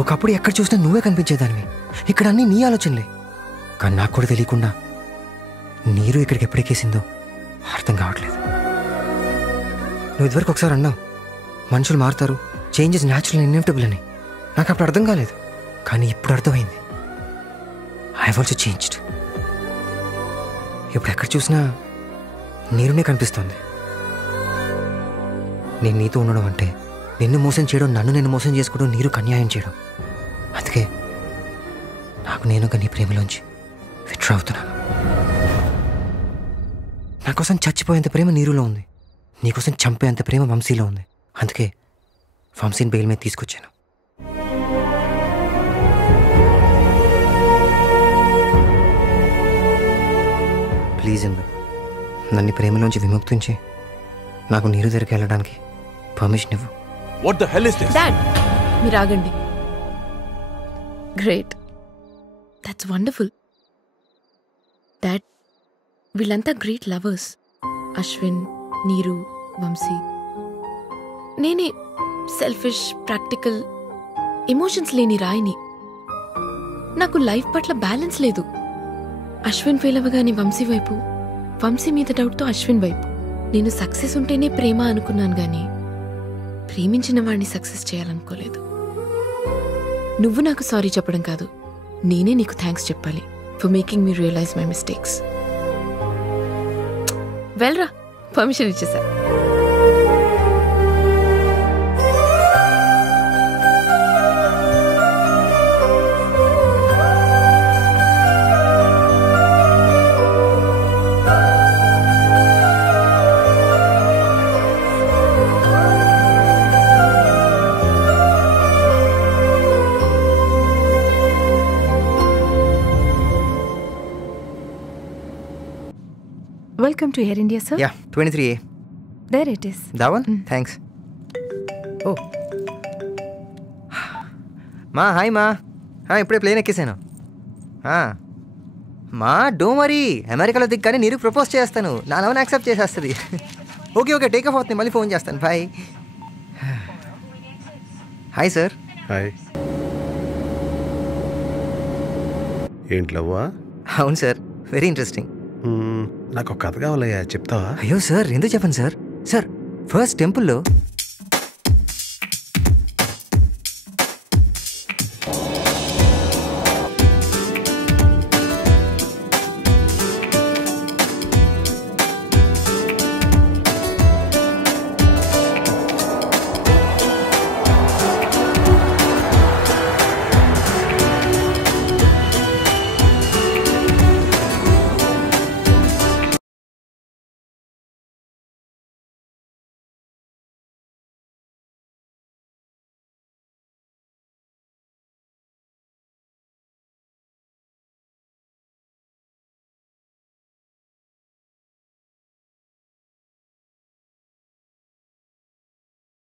ఒకప్పుడు ఎక్కడ చూసినా నువ్వే కనిపించేదానివి. ఇక్కడ అన్నీ నీ ఆలోచనలే. కానీ నాకు కూడా తెలియకుండా నీరు ఇక్కడికి ఎప్పుడెక్కేసిందో అర్థం కావట్లేదు. నువ్వు ఇదివరకు ఒకసారి అన్నావు, మనుషులు మారుతారు, చేంజెస్ న్యాచురల్ అండ్ ఇన్ఎవిటబుల్ అని. నాకు అప్పుడు అర్థం కాలేదు, కానీ ఇప్పుడు అర్థమైంది. I have also changed. ఇప్పుడు ఎక్కడ చూసినా నీరునే కనిపిస్తుంది. నేను నీతో ఉండడం అంటే నిన్ను మోసం చేయడం, నన్ను నేను మోసం చేసుకోవడం, నీరు అన్యాయం చేయడం. అందుకే నాకు నేనుగా నీ ప్రేమలోంచి విత్డ్రా అవుతున్నాను. నా కోసం చచ్చిపోయేంత ప్రేమ నీరులో ఉంది, నీకోసం చంపేంత ప్రేమ వంశీలో ఉంది. అందుకే వంశీని బెయిల్ మీద తీసుకొచ్చాను. ప్లీజ్ ఇందు, నన్ను ప్రేమలోంచి విముక్తించి నాకు నీరు దగ్గరికి వెళ్ళడానికి పర్మిషన్ ఇవ్వు. What the hell is this? Dad, మీరు ఆగండి. Great, that's wonderful. డాడ్, వీళ్ళంతా గ్రేట్ లవర్స్. అశ్విన్, నీరు, వంశీ. నేనే సెల్ఫిష్, ప్రాక్టికల్, ఎమోషన్స్ లేని రాయిని. నాకు లైఫ్ పట్ల బ్యాలెన్స్ లేదు. అశ్విన్ ఫెయిల్ అవ్వగానే వంశీ వైపు, వంశీ మీద డౌట్తో అశ్విన్ వైపు. నేను సక్సెస్ ఉంటేనే ప్రేమ అనుకున్నాను గానీ ప్రేమించిన వాడిని సక్సెస్ చేయాలనుకోలేదు. నువ్వు నాకు సారీ చెప్పడం కాదు, నేనే నీకు థ్యాంక్స్ చెప్పాలి for making me realise my mistakes. వెల్రా, పర్మిషన్ ఇచ్చేసా. Welcome to Air India, sir. Yeah, 23A. There it is. That one? Thanks. Oh. మా హాయ్ మా. ఇప్పుడే ప్లేన్ ఎక్కేసాను. మా డోంట్ వరీ, అమెరికాలో దిగ్గానే నీరు ప్రపోజ్ చేస్తాను, నా లవ్ని యాక్సెప్ట్ చేసేస్తుంది. ఓకే టేక్ ఆఫ్ అవుతుంది, మళ్ళీ ఫోన్ చేస్తాను. బాయ్. Hi sir. హాయ్. ఏంట్లవ్వా? అవును సార్, వెరీ ఇంట్రెస్టింగ్. నాకు ఒక కథ కావాలయ్యా, చెప్తావా? అయ్యో సార్, ఎందుకు చెప్పండి సార్. సార్, ఫస్ట్ టెంపుల్లో